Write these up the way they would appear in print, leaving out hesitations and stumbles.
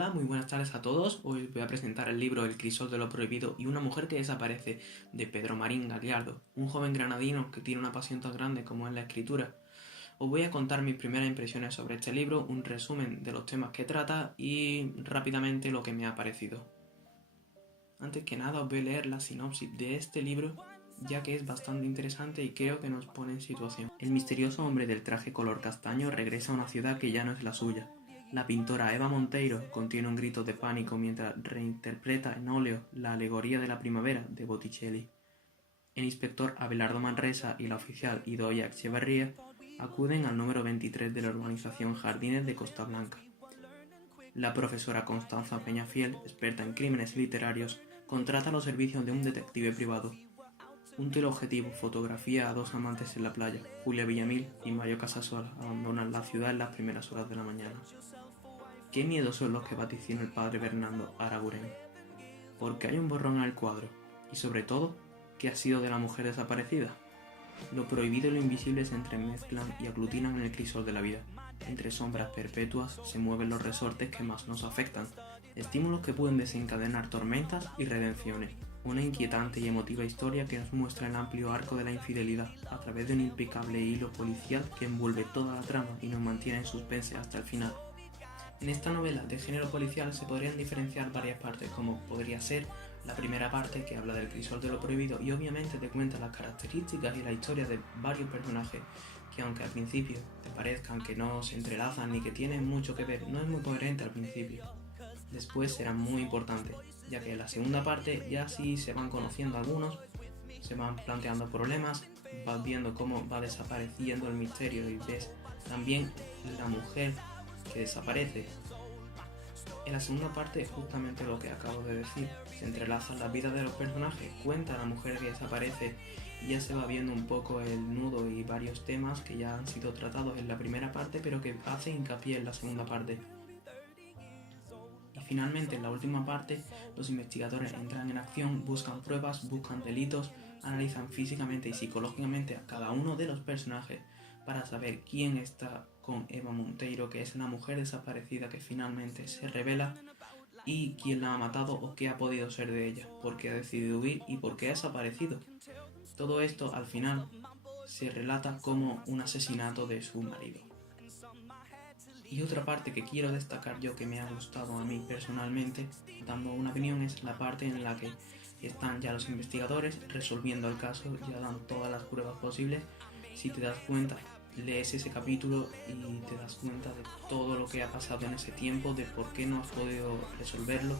Hola, muy buenas tardes a todos. Hoy os voy a presentar el libro El crisol de lo prohibido y una mujer que desaparece, de Pedro Marín Galiardo, un joven granadino que tiene una pasión tan grande como es la escritura. Os voy a contar mis primeras impresiones sobre este libro, un resumen de los temas que trata y rápidamente lo que me ha parecido. Antes que nada os voy a leer la sinopsis de este libro, ya que es bastante interesante y creo que nos pone en situación. El misterioso hombre del traje color castaño regresa a una ciudad que ya no es la suya. La pintora Eva Monteiro contiene un grito de pánico mientras reinterpreta en óleo la alegoría de la primavera de Botticelli. El inspector Abelardo Manresa y la oficial Idoia Echeverría acuden al número 23 de la urbanización Jardines de Costa Blanca. La profesora Constanza Peñafiel, experta en crímenes literarios, contrata los servicios de un detective privado. Un teleobjetivo fotografía a dos amantes en la playa. Julia Villamil y Mario Casasola abandonan la ciudad en las primeras horas de la mañana. ¿Qué miedos son los que vaticina el padre Bernardo Araguren? ¿Por qué hay un borrón en el cuadro? Y sobre todo, ¿qué ha sido de la mujer desaparecida? Lo prohibido y lo invisible se entremezclan y aglutinan en el crisol de la vida. Entre sombras perpetuas se mueven los resortes que más nos afectan, estímulos que pueden desencadenar tormentas y redenciones. Una inquietante y emotiva historia que nos muestra el amplio arco de la infidelidad a través de un impecable hilo policial que envuelve toda la trama y nos mantiene en suspense hasta el final. En esta novela de género policial se podrían diferenciar varias partes, como podría ser la primera parte, que habla del crisol de lo prohibido y obviamente te cuenta las características y la historia de varios personajes que, aunque al principio te parezcan que no se entrelazan ni que tienen mucho que ver, no es muy coherente al principio. Después será muy importante, ya que en la segunda parte ya sí se van conociendo algunos, se van planteando problemas, vas viendo cómo va desapareciendo el misterio y ves también la mujer que desaparece. En la segunda parte es justamente lo que acabo de decir, se entrelazan las vidas de los personajes, cuenta la mujer que desaparece y ya se va viendo un poco el nudo y varios temas que ya han sido tratados en la primera parte pero que hacen hincapié en la segunda parte. Y finalmente en la última parte los investigadores entran en acción, buscan pruebas, buscan delitos, analizan físicamente y psicológicamente a cada uno de los personajes para saber quién está con Eva Monteiro, que es la mujer desaparecida que finalmente se revela, y quién la ha matado o qué ha podido ser de ella, por qué ha decidido huir y por qué ha desaparecido. Todo esto al final se relata como un asesinato de su marido. Y otra parte que quiero destacar yo que me ha gustado a mí personalmente, dando una opinión, es la parte en la que están ya los investigadores resolviendo el caso, ya dan todas las pruebas posibles. Si te das cuenta, lees ese capítulo y te das cuenta de todo lo que ha pasado en ese tiempo, de por qué no has podido resolverlo,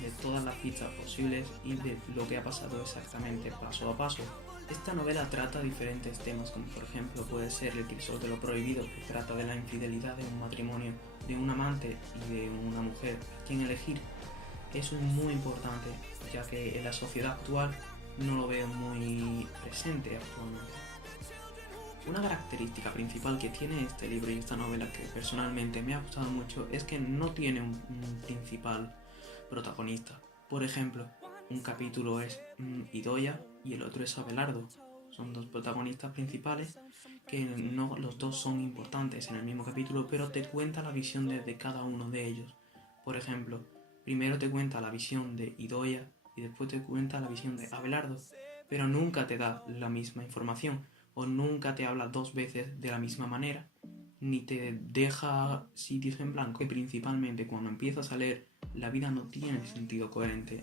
de todas las pistas posibles y de lo que ha pasado exactamente paso a paso. Esta novela trata diferentes temas, como por ejemplo puede ser El crisol de lo prohibido, que trata de la infidelidad de un matrimonio, de un amante y de una mujer a quien elegir. Eso es muy importante, ya que en la sociedad actual no lo veo muy presente actualmente. Una característica principal que tiene este libro y esta novela, que personalmente me ha gustado mucho, es que no tiene un principal protagonista. Por ejemplo, un capítulo es Idoia y el otro es Abelardo. Son dos protagonistas principales que no los dos son importantes en el mismo capítulo, pero te cuenta la visión de cada uno de ellos. Por ejemplo, primero te cuenta la visión de Idoia y después te cuenta la visión de Abelardo, pero nunca te da la misma información o nunca te habla dos veces de la misma manera, ni te deja sitios en blanco. Y principalmente cuando empiezas a leer, la vida no tiene sentido coherente.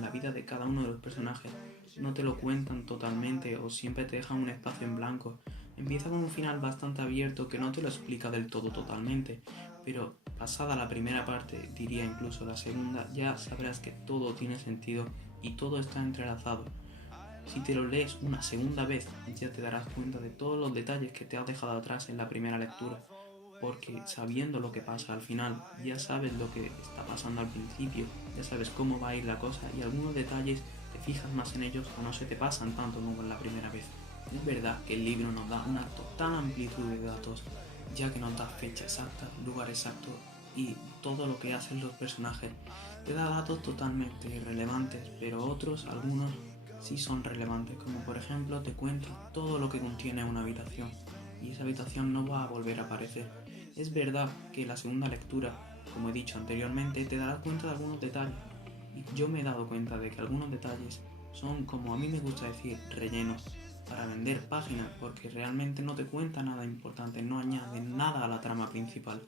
La vida de cada uno de los personajes no te lo cuentan totalmente o siempre te dejan un espacio en blanco. Empieza con un final bastante abierto que no te lo explica del todo totalmente, pero pasada la primera parte, diría incluso la segunda, ya sabrás que todo tiene sentido y todo está entrelazado. Si te lo lees una segunda vez, ya te darás cuenta de todos los detalles que te has dejado atrás en la primera lectura, porque sabiendo lo que pasa al final, ya sabes lo que está pasando al principio, ya sabes cómo va a ir la cosa y algunos detalles te fijas más en ellos o no se te pasan tanto como en la primera vez. Es verdad que el libro nos da una total amplitud de datos, ya que nos da fecha exacta, lugar exacto y todo lo que hacen los personajes. Te da datos totalmente irrelevantes, pero otros, algunos, sí son relevantes, como por ejemplo te cuenta todo lo que contiene una habitación y esa habitación no va a volver a aparecer. Es verdad que la segunda lectura como he dicho anteriormente, te darás cuenta de algunos detalles. Y yo me he dado cuenta de que algunos detalles son, como a mí me gusta decir, rellenos para vender páginas, porque realmente no te cuenta nada importante, no añade nada a la trama principal.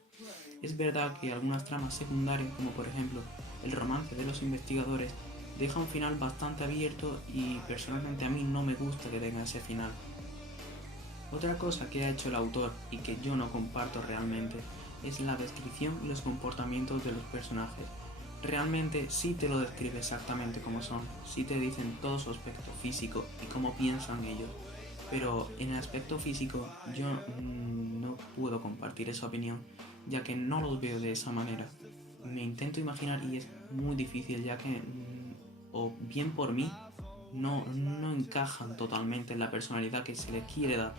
Es verdad que algunas tramas secundarias, como por ejemplo el romance de los investigadores, deja un final bastante abierto y personalmente a mí no me gusta que tenga ese final. Otra cosa que ha hecho el autor y que yo no comparto realmente es la descripción y los comportamientos de los personajes. Realmente sí te lo describe exactamente como son, sí te dicen todo su aspecto físico y cómo piensan ellos, pero en el aspecto físico yo no puedo compartir esa opinión, ya que no los veo de esa manera. Me intento imaginar y es muy difícil, ya que o bien por mí no encajan totalmente en la personalidad que se le quiere dar.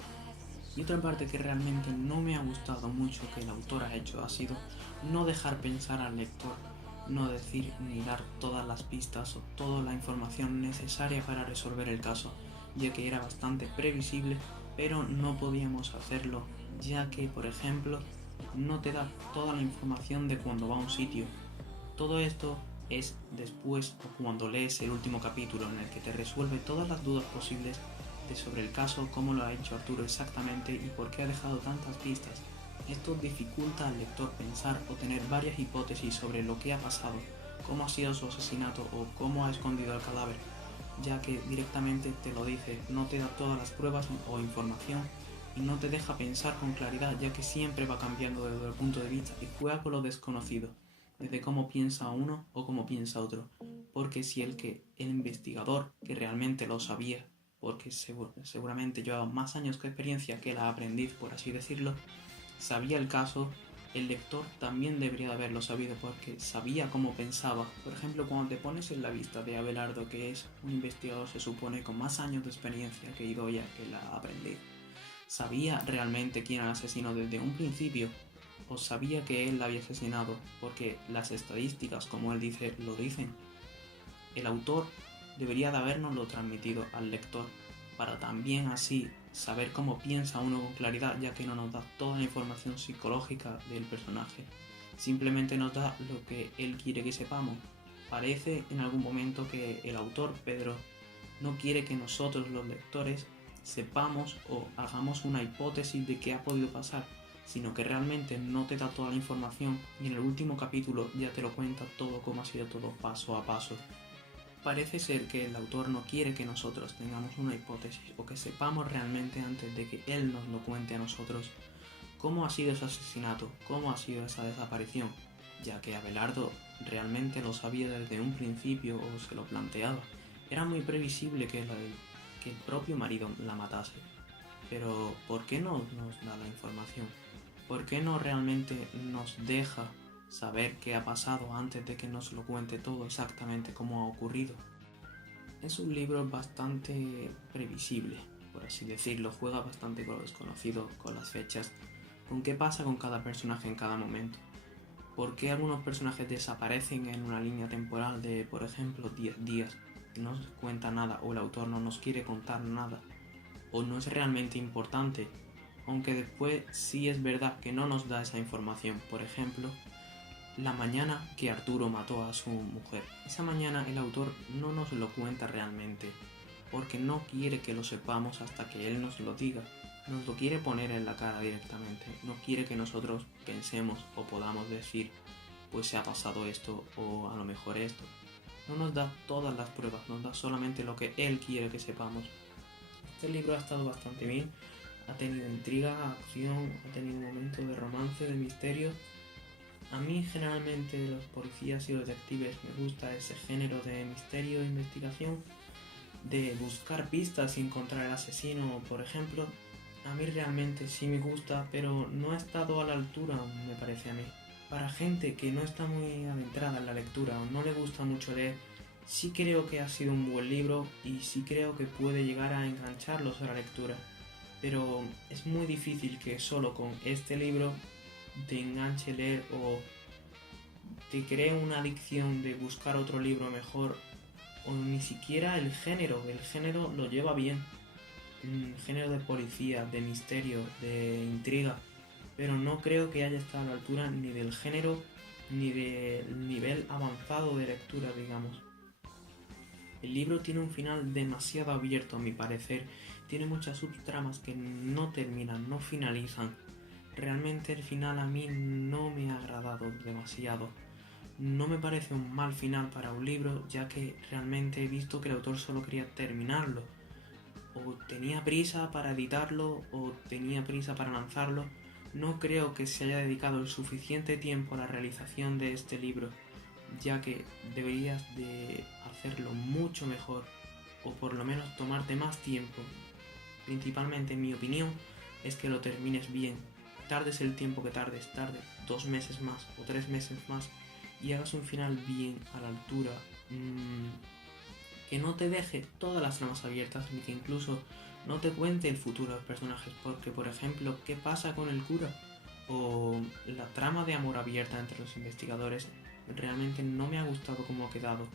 Y otra parte que realmente no me ha gustado mucho que el autor ha hecho ha sido no dejar pensar al lector, no decir ni dar todas las pistas o toda la información necesaria para resolver el caso, ya que era bastante previsible, pero no podíamos hacerlo, ya que, por ejemplo, no te da toda la información de cuando va a un sitio. Todo esto es después o cuando lees el último capítulo en el que te resuelve todas las dudas posibles sobre el caso, cómo lo ha hecho Arturo exactamente y por qué ha dejado tantas pistas. Esto dificulta al lector pensar o tener varias hipótesis sobre lo que ha pasado, cómo ha sido su asesinato o cómo ha escondido el cadáver, ya que directamente te lo dice, no te da todas las pruebas o información y no te deja pensar con claridad, ya que siempre va cambiando desde el punto de vista y juega con lo desconocido, desde cómo piensa uno o cómo piensa otro, porque si el investigador que realmente lo sabía, porque seguramente llevaba más años que experiencia que la aprendiz, por así decirlo, sabía el caso, el lector también debería de haberlo sabido porque sabía cómo pensaba. Por ejemplo, cuando te pones en la vista de Abelardo, que es un investigador, se supone, con más años de experiencia que Idoia, que la aprendiz, ¿sabía realmente quién era el asesino desde un principio? ¿O sabía que él la había asesinado? Porque las estadísticas, como él dice, lo dicen. El autor debería de habernoslo transmitido al lector para también así saber cómo piensa uno con claridad, ya que no nos da toda la información psicológica del personaje, simplemente nos da lo que él quiere que sepamos. Parece en algún momento que el autor, Pedro, no quiere que nosotros los lectores sepamos o hagamos una hipótesis de qué ha podido pasar, sino que realmente no te da toda la información y en el último capítulo ya te lo cuenta todo, cómo ha sido todo paso a paso. Parece ser que el autor no quiere que nosotros tengamos una hipótesis o que sepamos realmente antes de que él nos lo cuente a nosotros cómo ha sido ese asesinato, cómo ha sido esa desaparición, ya que Abelardo realmente lo sabía desde un principio o se lo planteaba. Era muy previsible que el propio marido la matase. Pero ¿por qué no nos da la información? ¿Por qué no realmente nos deja saber qué ha pasado antes de que nos lo cuente todo exactamente como ha ocurrido? Es un libro bastante previsible, por así decirlo, juega bastante con lo desconocido, con las fechas, con qué pasa con cada personaje en cada momento. ¿Por qué algunos personajes desaparecen en una línea temporal de, por ejemplo, 10 días? No se cuenta nada o el autor no nos quiere contar nada, o no es realmente importante, aunque después sí es verdad que no nos da esa información. Por ejemplo, la mañana que Arturo mató a su mujer. Esa mañana el autor no nos lo cuenta realmente, porque no quiere que lo sepamos hasta que él nos lo diga. Nos lo quiere poner en la cara directamente. No quiere que nosotros pensemos o podamos decir, pues se ha pasado esto o a lo mejor esto. No nos da todas las pruebas, nos da solamente lo que él quiere que sepamos. Este libro ha estado bastante bien. Ha tenido intriga, acción, ha tenido momentos de romance, de misterio. A mí generalmente los policías y los detectives me gusta ese género de misterio e investigación, de buscar pistas y encontrar el asesino, por ejemplo. A mí realmente sí me gusta, pero no ha estado a la altura, me parece a mí. Para gente que no está muy adentrada en la lectura o no le gusta mucho leer, sí creo que ha sido un buen libro y sí creo que puede llegar a engancharlos a la lectura. Pero es muy difícil que solo con este libro te enganche leer o te cree una adicción de buscar otro libro mejor, o ni siquiera el género lo lleva bien, el género de policía, de misterio, de intriga, pero no creo que haya estado a la altura ni del género ni del nivel avanzado de lectura, digamos. El libro tiene un final demasiado abierto a mi parecer, tiene muchas subtramas que no terminan, no finalizan. Realmente el final a mí no me ha agradado demasiado. No me parece un mal final para un libro, ya que realmente he visto que el autor solo quería terminarlo. O tenía prisa para editarlo, o tenía prisa para lanzarlo. No creo que se haya dedicado el suficiente tiempo a la realización de este libro, ya que deberías de hacerlo mucho mejor, o por lo menos tomarte más tiempo. Principalmente, en mi opinión, es que lo termines bien. Tardes el tiempo que tardes, tarde 2 meses más o 3 meses más, y hagas un final bien a la altura, que no te deje todas las tramas abiertas, ni que incluso no te cuente el futuro de los personajes, porque por ejemplo, ¿qué pasa con el cura? O la trama de amor abierta entre los investigadores realmente no me ha gustado cómo ha quedado.